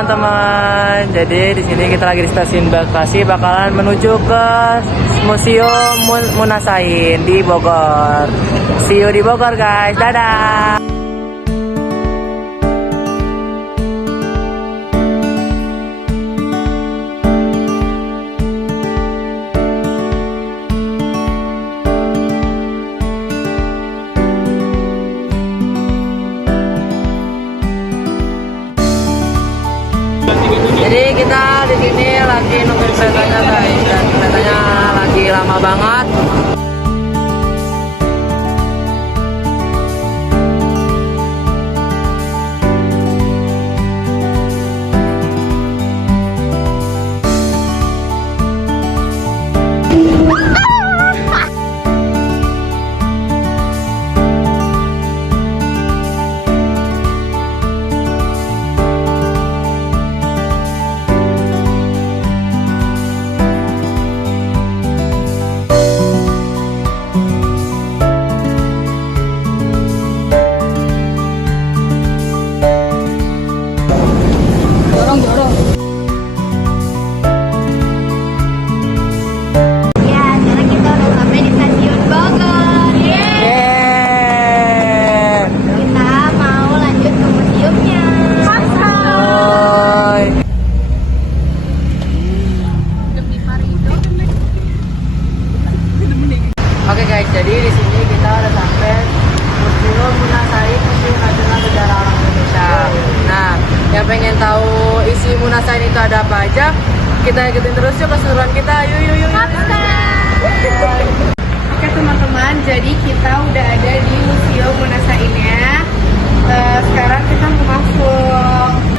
teman-teman. Jadi di sini kita lagi di stasiun Bekasi, bakalan menuju ke Museum Munasain di Bogor. See you di Bogor guys. Dadah. Jadi kita di sini lagi nungguin keretanya guys, dan keretanya lagi lama banget. Oke guys, jadi di sini kita udah sampai Museum Munasain, Museum Nasional Sejarah Alam Indonesia. Nah, yang pengen tahu isi Munasain itu ada apa aja, kita ikutin terus yuk keseruan kita. Yuk. Oke teman-teman, jadi kita udah ada di Museum Munasainnya. Sekarang kita mau masuk.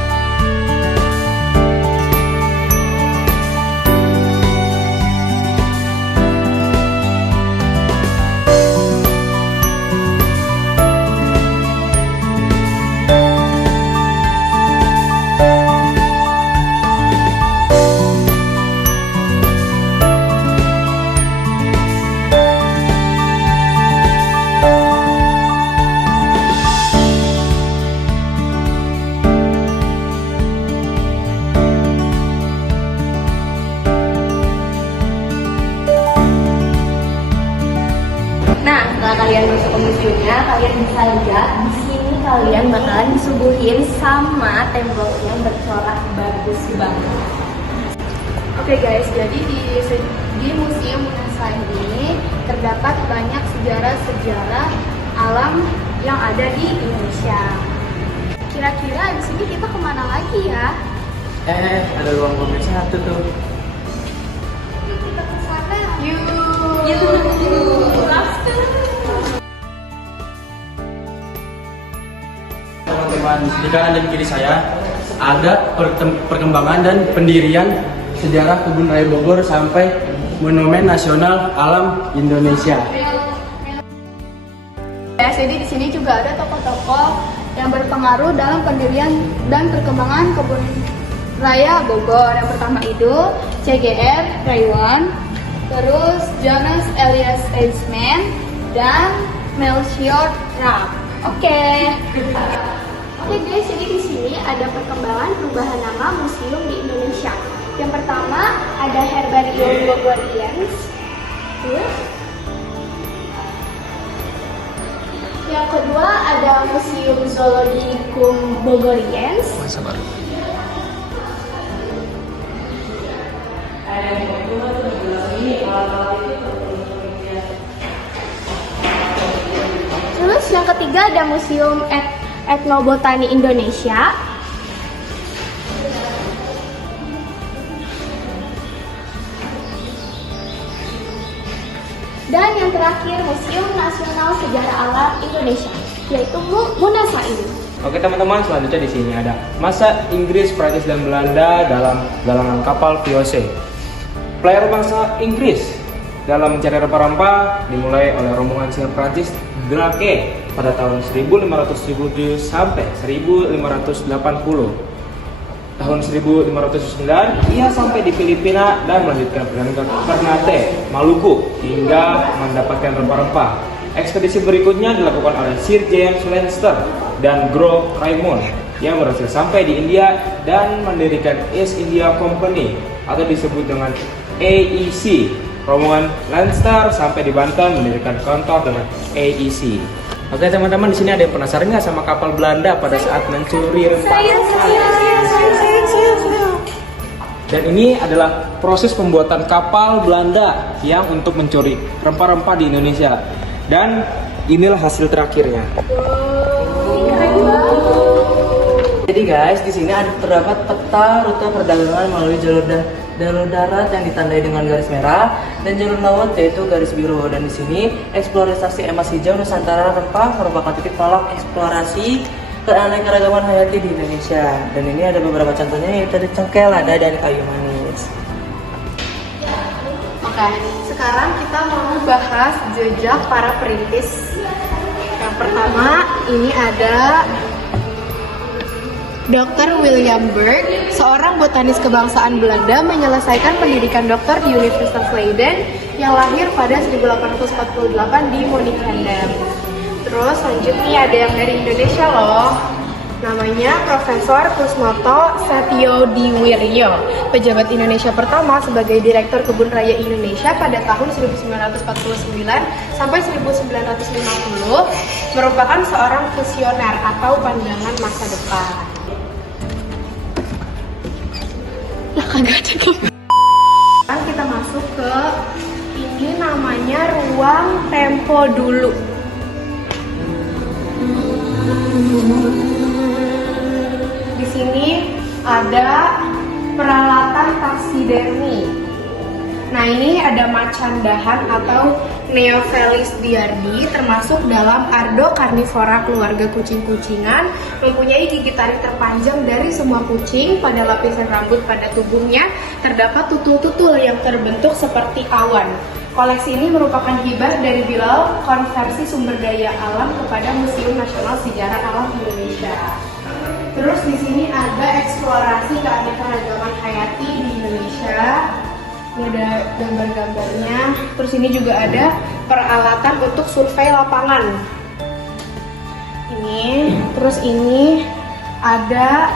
Nah, setelah kalian masuk ke museumnya, kalian bisa lihat di sini kalian bakalan disuguhin sama tembok yang bercorak bagus banget. Oke guys, jadi di Museum Munasain ini terdapat banyak sejarah-sejarah alam yang ada di Indonesia. Kira-kira di sini kita kemana lagi ya? Ada ruang komen satu tuh. Yuk kita ke sana. Yuk. Teman-teman, di kanan dan kiri saya ada perkembangan dan pendirian sejarah Kebun Raya Bogor sampai Monumen Nasional Alam Indonesia. Jadi di sini juga ada tokoh-tokoh yang berpengaruh dalam pendirian dan perkembangan Kebun Raya Bogor. Yang pertama itu CGR Raywan, terus Jonas Elias Eijkman, dan Melchior Rapp. Oke guys, jadi di sini ada perkembangan perubahan nama museum di Indonesia. Yang pertama ada Herbarium Bogoriens. Yang kedua ada Museum Zoologicum Bogoriens. Terus yang ketiga ada Museum Etnobotani Indonesia. Dan yang terakhir Museum Nasional Sejarah Alam Indonesia, yaitu Munasain. Oke teman-teman, selanjutnya di sini ada masa Inggris, Prancis, dan Belanda dalam galangan kapal VOC. Player bangsa Inggris dalam mencari rempah-rempah dimulai oleh rombongan singa Prancis Drake pada tahun 1577 sampai 1580. Tahun 1509 ia sampai di Filipina dan melanjutkan perjalanan ke Ternate, Maluku hingga mendapatkan rempah-rempah. Ekspedisi berikutnya dilakukan oleh Sir James Lancaster dan Gro Raymond yang berhasil sampai di India dan mendirikan East India Company atau disebut dengan AEC. Rombongan Lancaster sampai di Banten mendirikan kantor dengan AEC. Oke teman-teman, di sini ada yang penasaran nggak sama kapal Belanda pada saat mencuri rempah-rempah? Dan ini adalah proses pembuatan kapal Belanda yang untuk mencuri rempah-rempah di Indonesia. Dan inilah hasil terakhirnya. Jadi guys, di sini terdapat peta rute perdagangan melalui jalur darat yang ditandai dengan garis merah dan jalur laut yaitu garis biru. Dan di sini eksplorasi emas hijau Nusantara rempah merupakan titik tolak eksplorasi keanekaragaman hayati di Indonesia. Dan ini ada beberapa contohnya yaitu ada cengkeh, lada, dan kayu manis. Oke, sekarang kita mau bahas jejak para perintis. Yang pertama, ini ada Dr. William Berg, seorang botanis kebangsaan Belanda menyelesaikan pendidikan doktor di Universitas Leiden yang lahir pada 1848 di Monnickendam. Terus selanjutnya ada yang dari Indonesia loh. Namanya Profesor Kusnoto Satyo-Diwiryo, pejabat Indonesia pertama sebagai Direktur Kebun Raya Indonesia pada tahun 1949 sampai 1950, merupakan seorang visioner atau pandangan masa depan. Lah kagak cukup. Sekarang kita masuk ke ini namanya ruang tempo dulu. Di sini ada peralatan taksidermi. Nah, ini ada macan dahan atau Neophelis diardi, termasuk dalam Ardo Carnivora keluarga kucing-kucingan, mempunyai gigi taring terpanjang dari semua kucing. Pada lapisan rambut pada tubuhnya terdapat tutul-tutul yang terbentuk seperti awan. Koleksi ini merupakan hibah dari Bilal, konversi sumber daya alam kepada Museum Nasional Sejarah Alam Indonesia. Terus di sini ada eksplorasi keanekaragaman hayati di Indonesia. Ini ada gambar-gambarnya. Terus ini juga ada peralatan untuk survei lapangan. Ini, terus ini ada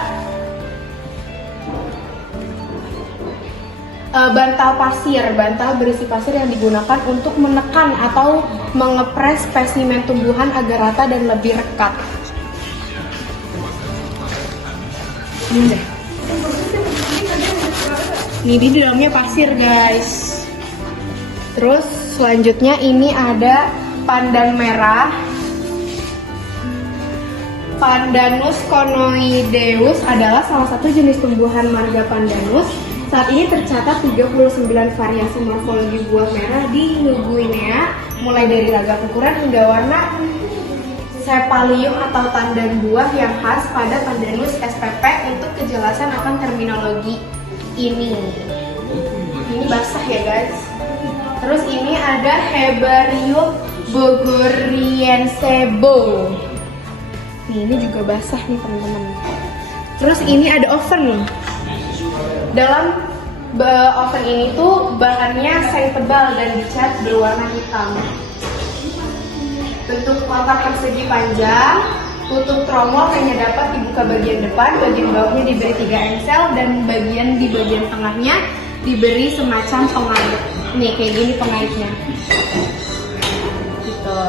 bantal pasir, bantal berisi pasir yang digunakan untuk menekan atau mengepres spesimen tumbuhan agar rata dan lebih rekat. Ini di dalamnya pasir guys. Terus selanjutnya ini ada pandan merah, Pandanus conoideus adalah salah satu jenis tumbuhan marga Pandanus. Saat ini tercatat 39 variasi morfologi buah merah di New Guinea, mulai dari ragam ukuran hingga warna. Sepalium atau tandan buah yang khas pada Pandanus spp. Untuk kejelasan akan terminologi ini basah ya guys. Terus ini ada Hebarium bogoriense Bo. Ini juga basah nih teman-teman. Terus ini ada oven. Dalam oven ini tuh bahannya seng tebal dan dicat berwarna hitam. Bentuk kotak persegi panjang, tutup tromol hanya dapat dibuka bagian depan, bagian bawahnya diberi 3 engsel dan di bagian tengahnya diberi semacam pengait. Nih kayak gini pengaitnya. Gitu.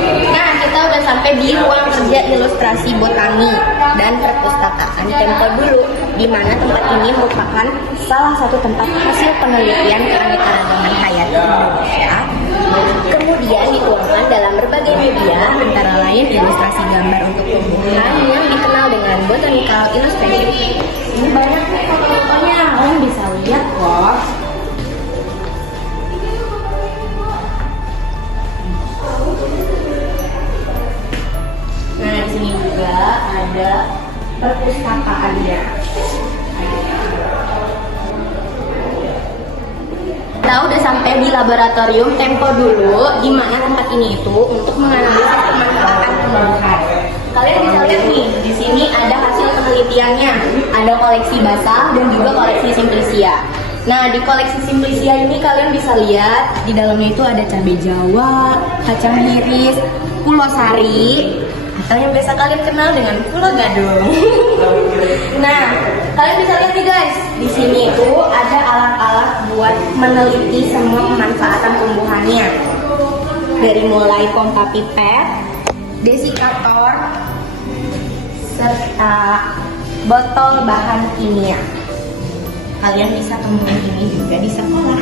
Nah, kita udah sampai di ruang kerja ilustrasi botani dan perpustakaan Tempo dulu, di mana tempat ini merupakan salah satu tempat hasil penelitian keanekaragaman hayati Indonesia. Kemudian dituangkan dalam berbagai media, antara lain ilustrasi gambar untuk tumbuhan yang dikenal dengan botanical illustration. Ini banyak nih foto-fotonya, kalian bisa lihat kok. Nah, di sini juga ada perpustakaannya. Kita udah sampai di laboratorium Tempo dulu, di mana tempat ini itu untuk menganalisis pemanfaatan tumbuhan. Kalian bisa lihat nih, di sini ada hasil penelitiannya. Ada koleksi basal dan juga koleksi simplicia. Nah, di koleksi simplicia ini kalian bisa lihat di dalamnya itu ada cabai Jawa, kacang iris, pulau sari, atau yang biasa kalian kenal dengan Pulau Gadung. Nah, kalian bisa lihat nih guys, di sini itu ada alat-alat buat meneliti semua pemanfaatan tumbuhannya. Dari mulai pompa pipet, desikator, serta botol bahan kimia. Kalian bisa temukan ini juga di sekolah.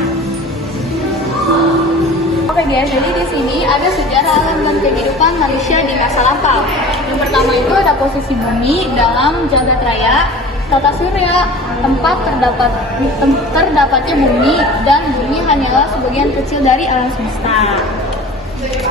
Oke guys, jadi di sini ada sejarah alam dan kehidupan manusia di masa lampau. Yang pertama itu ada posisi bumi dalam jagat raya, tata surya, tempat terdapatnya bumi, dan bumi hanyalah sebagian kecil dari alam semesta.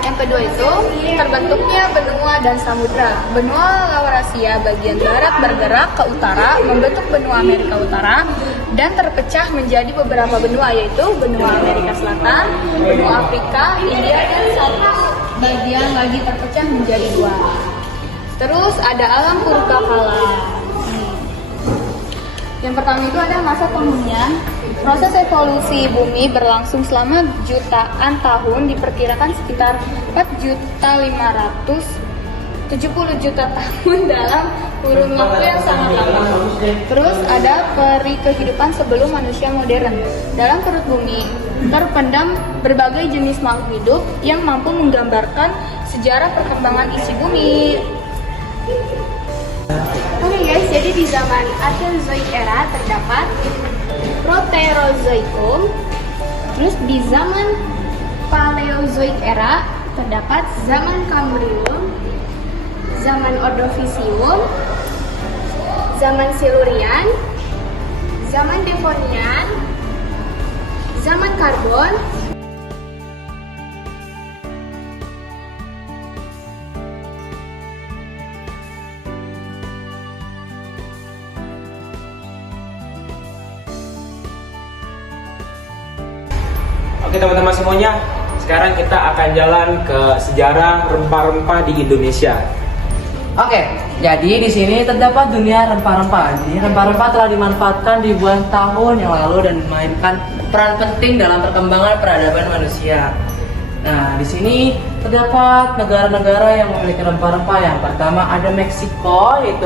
Yang kedua itu terbentuknya benua dan samudra. Benua Laurasia bagian barat bergerak ke utara membentuk benua Amerika Utara dan terpecah menjadi beberapa benua, yaitu benua Amerika Selatan, benua Afrika, India, dan satu bagian lagi terpecah menjadi dua. Terus ada alam purba-kala. Yang pertama itu ada masa penghunian. Proses evolusi bumi berlangsung selama jutaan tahun, diperkirakan sekitar 4.570.000.000 tahun dalam kurun waktu yang sangat lama. Terus ada peri kehidupan sebelum manusia modern. Dalam perut bumi terpendam berbagai jenis makhluk hidup yang mampu menggambarkan sejarah perkembangan isi bumi. Oke guys, jadi di zaman Archeozoic era terdapat Proterozoikum. Terus di zaman Paleozoic era terdapat zaman Cambrium, zaman Ordovisium, zaman Silurian, zaman Devonian, zaman Karbon. Oke teman-teman semuanya, sekarang kita akan jalan ke sejarah rempah-rempah di Indonesia. Oke, jadi di sini terdapat dunia rempah-rempah. Jadi rempah-rempah telah dimanfaatkan ribuan tahun yang lalu dan memainkan peran penting dalam perkembangan peradaban manusia. Nah, di sini terdapat negara-negara yang memiliki rempah-rempah. Yang pertama ada Meksiko, yaitu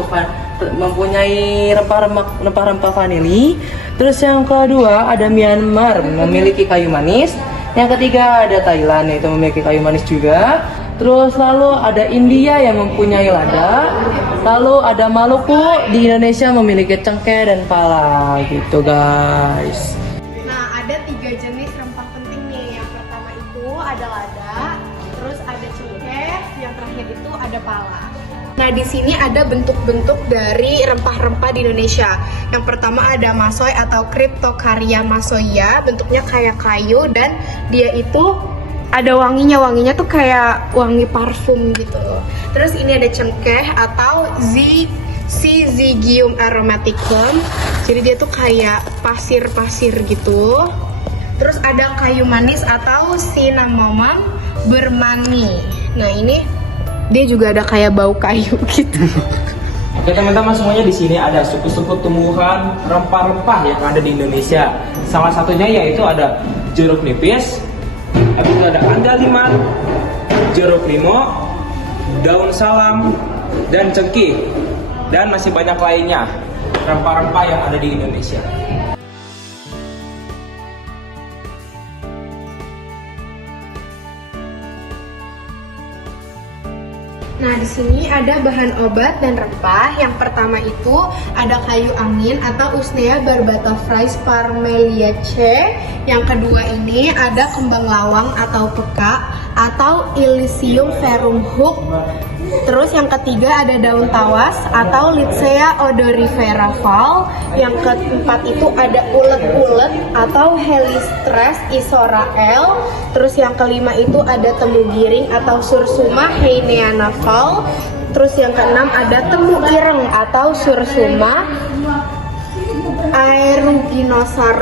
mempunyai rempah-rempah vanili. Terus yang kedua ada Myanmar, memiliki kayu manis. Yang ketiga ada Thailand, yaitu memiliki kayu manis juga. Terus lalu ada India yang mempunyai lada. Lalu ada Maluku di Indonesia memiliki cengkeh dan pala gitu guys. Nah, ada 3 jenis rempah penting nih. Yang pertama itu ada lada, terus ada cengkeh, yang terakhir itu ada pala. Nah, di sini ada bentuk-bentuk dari rempah-rempah di Indonesia. Yang pertama ada masoy atau Cryptocarya masoya, bentuknya kayak kayu dan dia itu ada wanginya tuh kayak wangi parfum gitu. Terus ini ada cengkeh atau Syzygium aromaticum. Jadi dia tuh kayak pasir-pasir gitu. Terus ada kayu manis atau Cinnamomum burmani. Nah, ini dia juga ada kayak bau kayu gitu. Oke teman-teman semuanya, di sini ada suku-suku tumbuhan rempah-rempah yang ada di Indonesia. Salah satunya yaitu ada jeruk nipis, habis itu ada andaliman, jeruk limau, daun salam, dan cengkih, dan masih banyak lainnya rempah-rempah yang ada di Indonesia. Nah, di sini ada bahan obat dan rempah. Yang pertama itu ada kayu angin atau Usnea barbata Fries parmeliaceae. Yang kedua ini ada kembang lawang atau peka atau Illicium verum hook. Terus yang ketiga ada daun tawas atau Lychea odorifera Val. Yang keempat itu ada ulet-ulet atau Helistres isorael. Terus yang kelima itu ada temu giring atau Sursuma heineana Val. Terus yang keenam ada temu ireng atau Sursuma aeruginosa.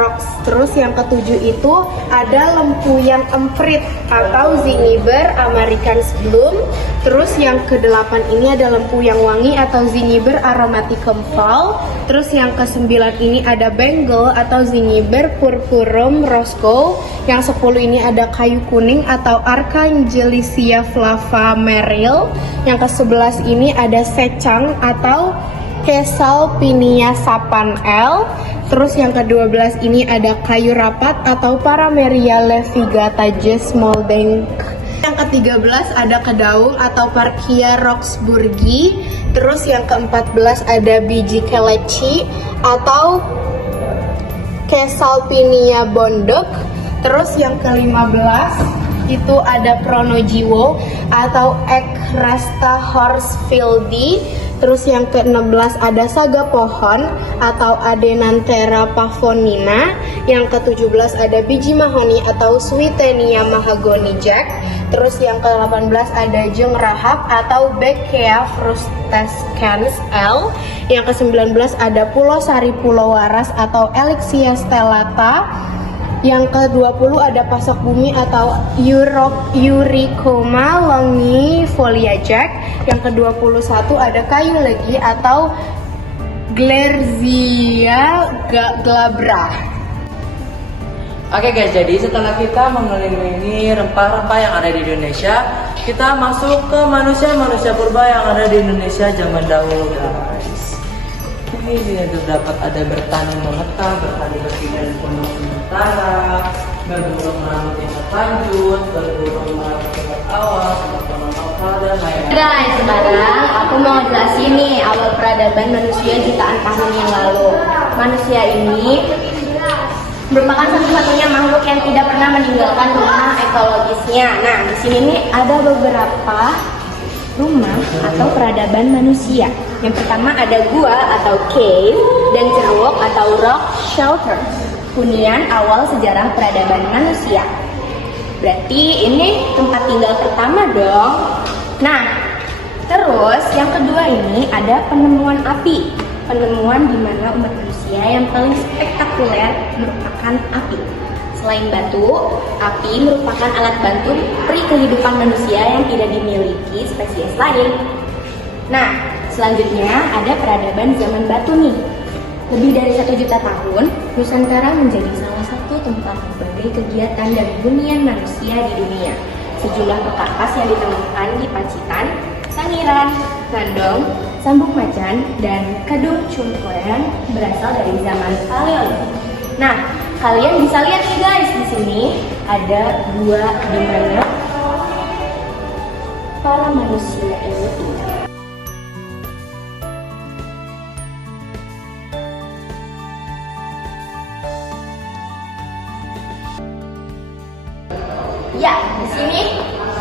Terus yang ketujuh itu ada lempuyang emprit atau Zingiber americanus bloom. Terus yang kedelapan ini ada lempuyang wangi atau Zingiber aromaticum fall. Terus yang kesembilan ini ada bengal atau Zingiber purpurum roscoe. Yang 10 ini ada kayu kuning atau Arcangelicia flava merrill. Yang ke-11 ini ada secang atau Caesalpinia sapan L. Terus yang ke-12 ini ada kayu rapat atau Parameria levigata Jesmoldenk. Yang ke-13 ada kedaung atau Parkia roxburghi. Terus yang ke-14 ada biji keleci atau Caesalpinia bondok. Terus yang ke-15 itu ada Pronojiwo atau Eckrasta horsfieldi. Terus yang ke-16 ada saga pohon atau Adenanthera pavonina. Yang ke-17 ada biji mahoni atau Swietenia mahagoni jack. Terus yang ke-18 ada jeng rahab atau Beckea frustescens L. Yang ke-19 ada pulau sari pulau waras atau Elixia stellata. Yang ke-20 ada pasak bumi atau Euricoma longifolia jack. Yang ke-21 ada kayu legi atau Glersia glabra. Oke guys, jadi setelah kita mengelilingi rempah-rempah yang ada di Indonesia, kita masuk ke manusia purba yang ada di Indonesia zaman dahulu guys. Ini terdapat ada bertani mengetah, bertani berpindah di pondok sementara, berburu merambut tingkat lanjut, berburu merambut tingkat awal, teman-teman lokal dan lain-lain. Guys, sekarang aku mau jelasin nih awal peradaban manusia jutaan tahun yang lalu. Manusia ini merupakan satu-satunya makhluk yang tidak pernah meninggalkan rumah ekologisnya. Nah, di sini nih ada beberapa rumah atau peradaban manusia. Yang pertama ada gua atau cave dan ceruk atau rock shelter. Hunian awal sejarah peradaban manusia. Berarti ini tempat tinggal pertama dong. Nah, terus yang kedua ini ada penemuan api. Penemuan di mana umat manusia yang paling spektakuler merupakan api. Selain batu, api merupakan alat bantu pri kehidupan manusia yang tidak dimiliki spesies lain. Nah, selanjutnya ada peradaban zaman batu nih. Lebih dari 1 juta tahun, Nusantara menjadi salah satu tempat berbagai kegiatan dan hunian manusia di dunia. Sejumlah perkakas yang ditemukan di Pacitan, Sangiran, Ngandong, Sambung Macan, dan Kedung Cungkuren berasal dari zaman Paleolitik. Nah, kalian bisa lihat nih guys, di sini ada gua di mana para manusia ini tinggal. Ya, di sini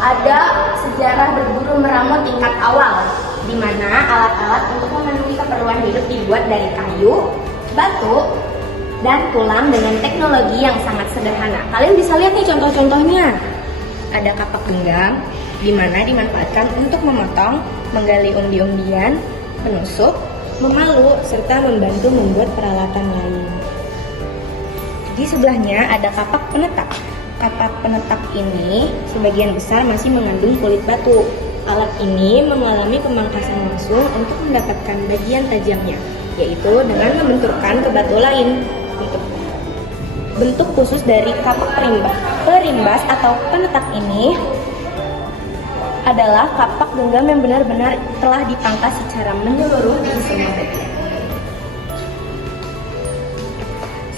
ada sejarah berburu meramut tingkat awal, di mana alat-alat untuk memenuhi keperluan hidup dibuat dari kayu, batu, dan tulang dengan teknologi yang sangat sederhana. Kalian bisa lihat nih contoh-contohnya. Ada kapak genggam, di mana dimanfaatkan untuk memotong, menggali umbi-umbian, menusuk, memalu, serta membantu membuat peralatan lain. Di sebelahnya ada kapak penetak. Kapak penetak ini sebagian besar masih mengandung kulit batu. Alat ini mengalami pemangkasan langsung untuk mendapatkan bagian tajamnya, yaitu dengan membenturkan ke batu lain. Bentuk khusus dari kapak perimbas atau penetak ini adalah kapak genggam yang benar-benar telah dipangkas secara menyeluruh di semua bagian.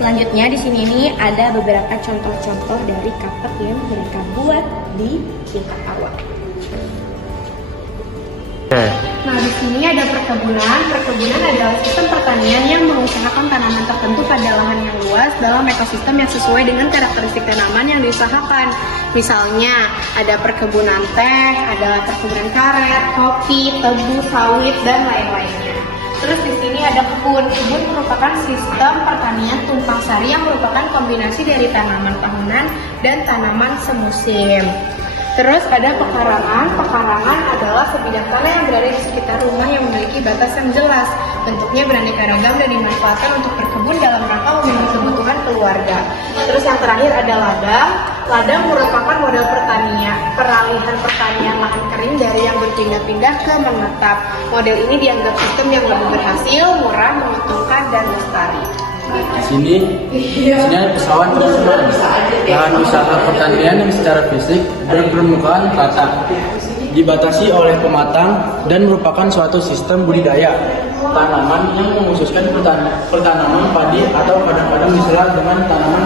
Selanjutnya di sini nih ada beberapa contoh-contoh dari kapak yang mereka buat di tingkat awal. Nah, di sini ada perkebunan. Perkebunan adalah sistem pertanian yang mengusahakan tanaman tertentu pada lahan yang luas dalam ekosistem yang sesuai dengan karakteristik tanaman yang diusahakan. Misalnya, ada perkebunan teh, ada perkebunan karet, kopi, tebu, sawit, dan lain-lainnya. Terus di sini ada kebun. Kebun merupakan sistem pertanian tumpang sari yang merupakan kombinasi dari tanaman tahunan dan tanaman semusim. Terus ada pekarangan. Pekarangan adalah sebidang tanah yang berada di sekitar rumah yang memiliki batas yang jelas. Bentuknya beraneka ragam dan dimanfaatkan untuk berkebun dalam rangka memenuhi kebutuhan keluarga. Terus yang terakhir ada ladang. Ladang merupakan model peralihan pertanian lahan kering dari yang berpindah-pindah ke menetap. Model ini dianggap sistem yang lebih berhasil, murah, menguntungkan, dan lestari. Di sini ada pesawat teman-teman. Lahan usaha pertanian yang secara fisik berpermukaan rata, dibatasi oleh pematang dan merupakan suatu sistem budidaya tanaman yang mengkhususkan pertanaman padi atau kadang-kadang disela dengan tanaman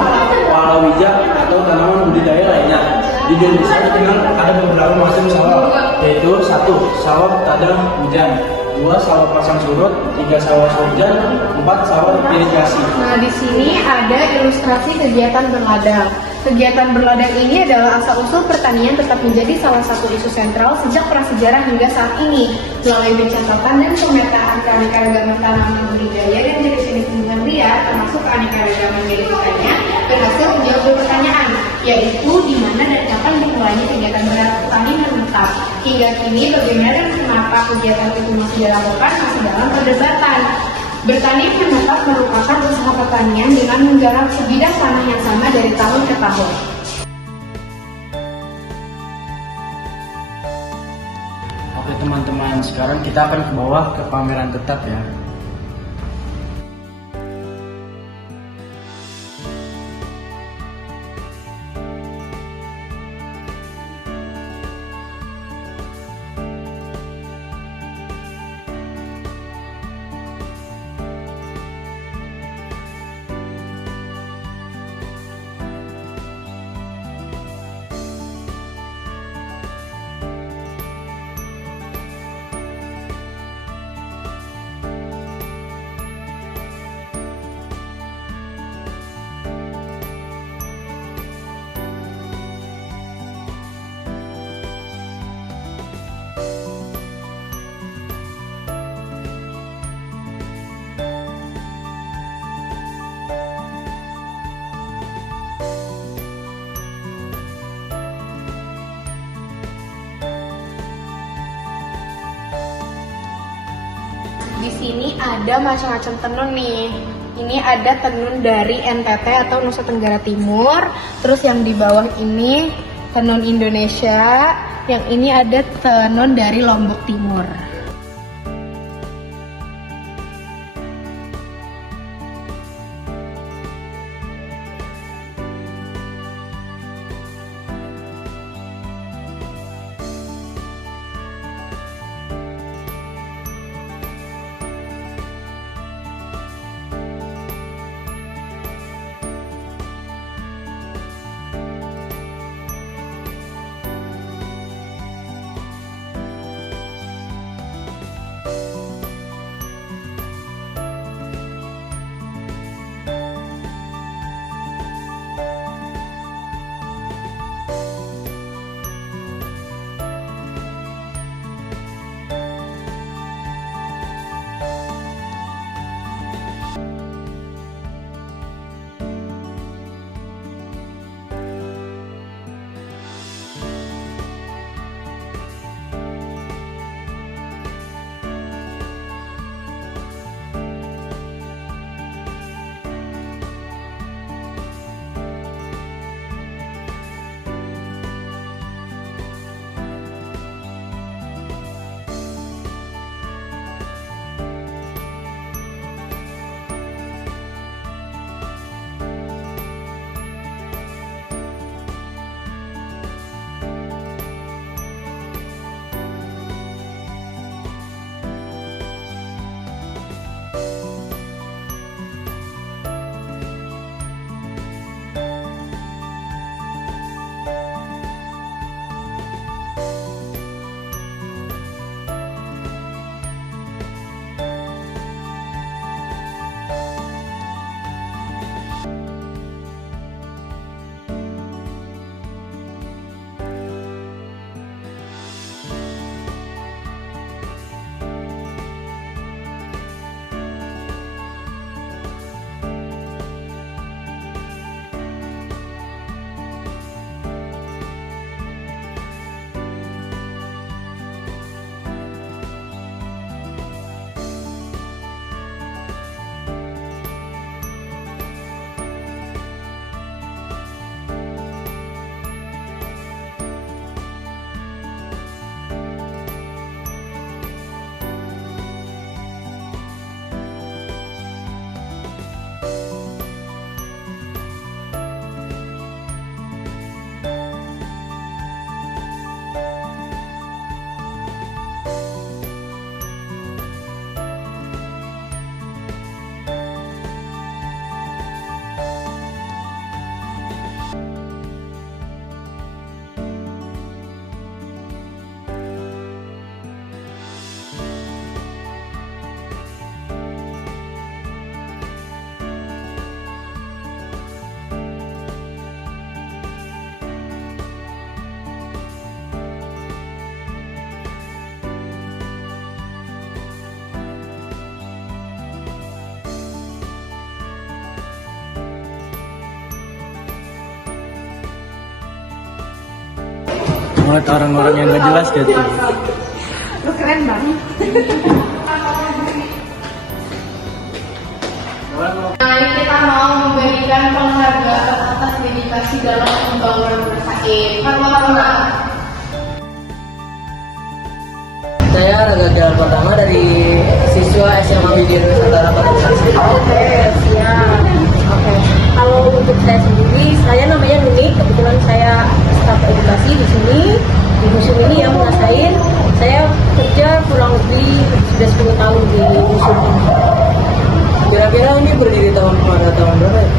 palawija atau tanaman budidaya lainnya. Di Indonesia dikenal ada beberapa macam sawah, yaitu 1. Sawah tada hujan, 2. Sawah pasang surut, 3. Sawah hujan, 4. Sawah irigasi. Nah, di sini ada ilustrasi kegiatan berladang. Kegiatan berladang ini adalah asal-usul pertanian tetap menjadi salah satu isu sentral sejak prasejarah hingga saat ini. Melalui pencatatan dan pemetaan keanekaragaman tanaman budidaya dan jenis-jenis tumbuhan liar, termasuk keanekaragaman genetikanya, berhasil menjawab dua pertanyaan, yaitu di mana dan kapan dimulainya kegiatan bertani menetap. Hingga kini, bagaimana dan kenapa kegiatan itu masih dilakukan masih dalam perdebatan. Bertani menetap merupakan usaha pertanian dengan menggarap sebidang tanah yang sama dari tahun ke tahun. Oke teman-teman, sekarang kita akan ke bawah ke pameran tetap ya. Di sini ada macam-macam tenun nih. Ini ada tenun dari NTT atau Nusa Tenggara Timur. Terus yang di bawah ini tenun Indonesia. Yang ini ada tenun dari Lombok Timur. buat orang-orang yang gak jelas gitu. Keren banget. Nah, ini kita mau memberikan penghargaan atas dedikasi dalam pembangunan rumah sakit. Karena Saya Raga Jalan pertama dari siswa SMA Widya Nusantara Pademangan. Oke, siap. Oke. Kalau untuk saya sendiri, saya namanya Nuni. Kebetulan saya staf edukasi di sini. Di museum ini yang ngerasain. Saya kerja kurang lebih sudah 10 tahun di museum ini. Kira-kira ini berdiri pada tahun berapa ya?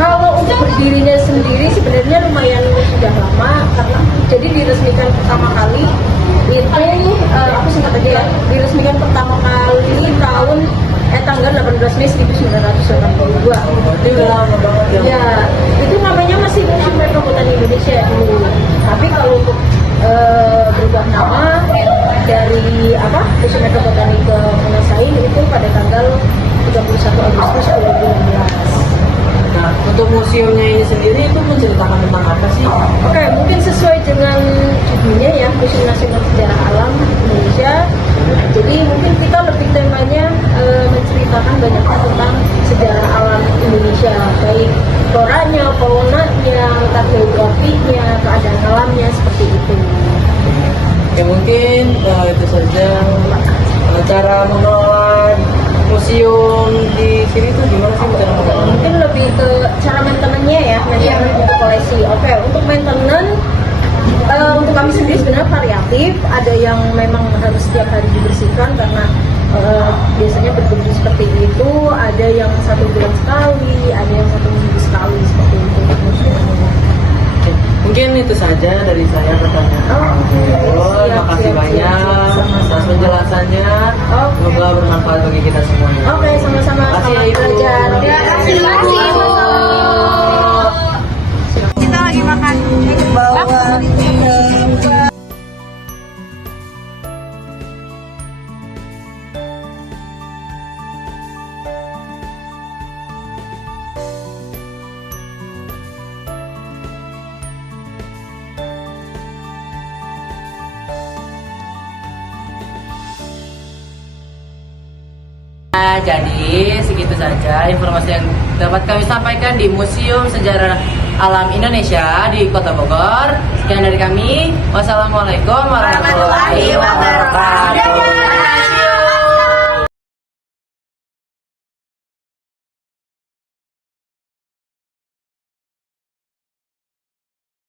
Kalau untuk berdirinya sendiri sebenarnya lumayan sudah lama karena jadi diresmikan pertama kali itu aku singkat aja ya, diresmikan pertama kali tanggal 18 Mei 1982. Berarti udah lama banget ya? Ya, itu namanya masih Museum Metropolitan Indonesia dulu. Tapi kalau untuk berubah nama dari Museum Metropolitan ke Menasain itu pada tanggal 31 Agustus 2016. Nah, untuk museumnya ini sendiri itu menceritakan tentang apa sih? Oke, mungkin sesuai dengan judulnya ya, Museum Nasional Sejarah Alam Indonesia. Jadi mungkin kita lebih temanya menceritakan banyak tentang sejarah alam Indonesia, baik floranya, faunanya, letak geografinya, keadaan alamnya seperti itu. Ya mungkin itu saja cara mengelola museum di sini tuh gimana sih cara mengelola? Mungkin lebih ke cara maintenance-nya ya, maintenance untuk koleksi. Oke, untuk maintenance untuk kami sendiri sebenarnya variatif. Ada yang memang harus setiap hari dibersihkan karena biasanya berbentuk seperti itu. Ada yang 1 bulan sekali, ada yang 1 minggu sekali seperti itu. Oke, mungkin itu saja dari saya pertanyaan. Terima kasih banyak atas penjelasannya. Semoga bermanfaat bagi kita semuanya. Oke, sama-sama. Terima kasih, Selamat Ibu. belajar. Terima kasih, Ibu. Kita lagi makan Nah, jadi segitu saja informasi yang dapat kami sampaikan di Museum Sejarah Alam Indonesia di Kota Bogor. Sekian dari kami. Wassalamualaikum warahmatullahi wabarakatuh.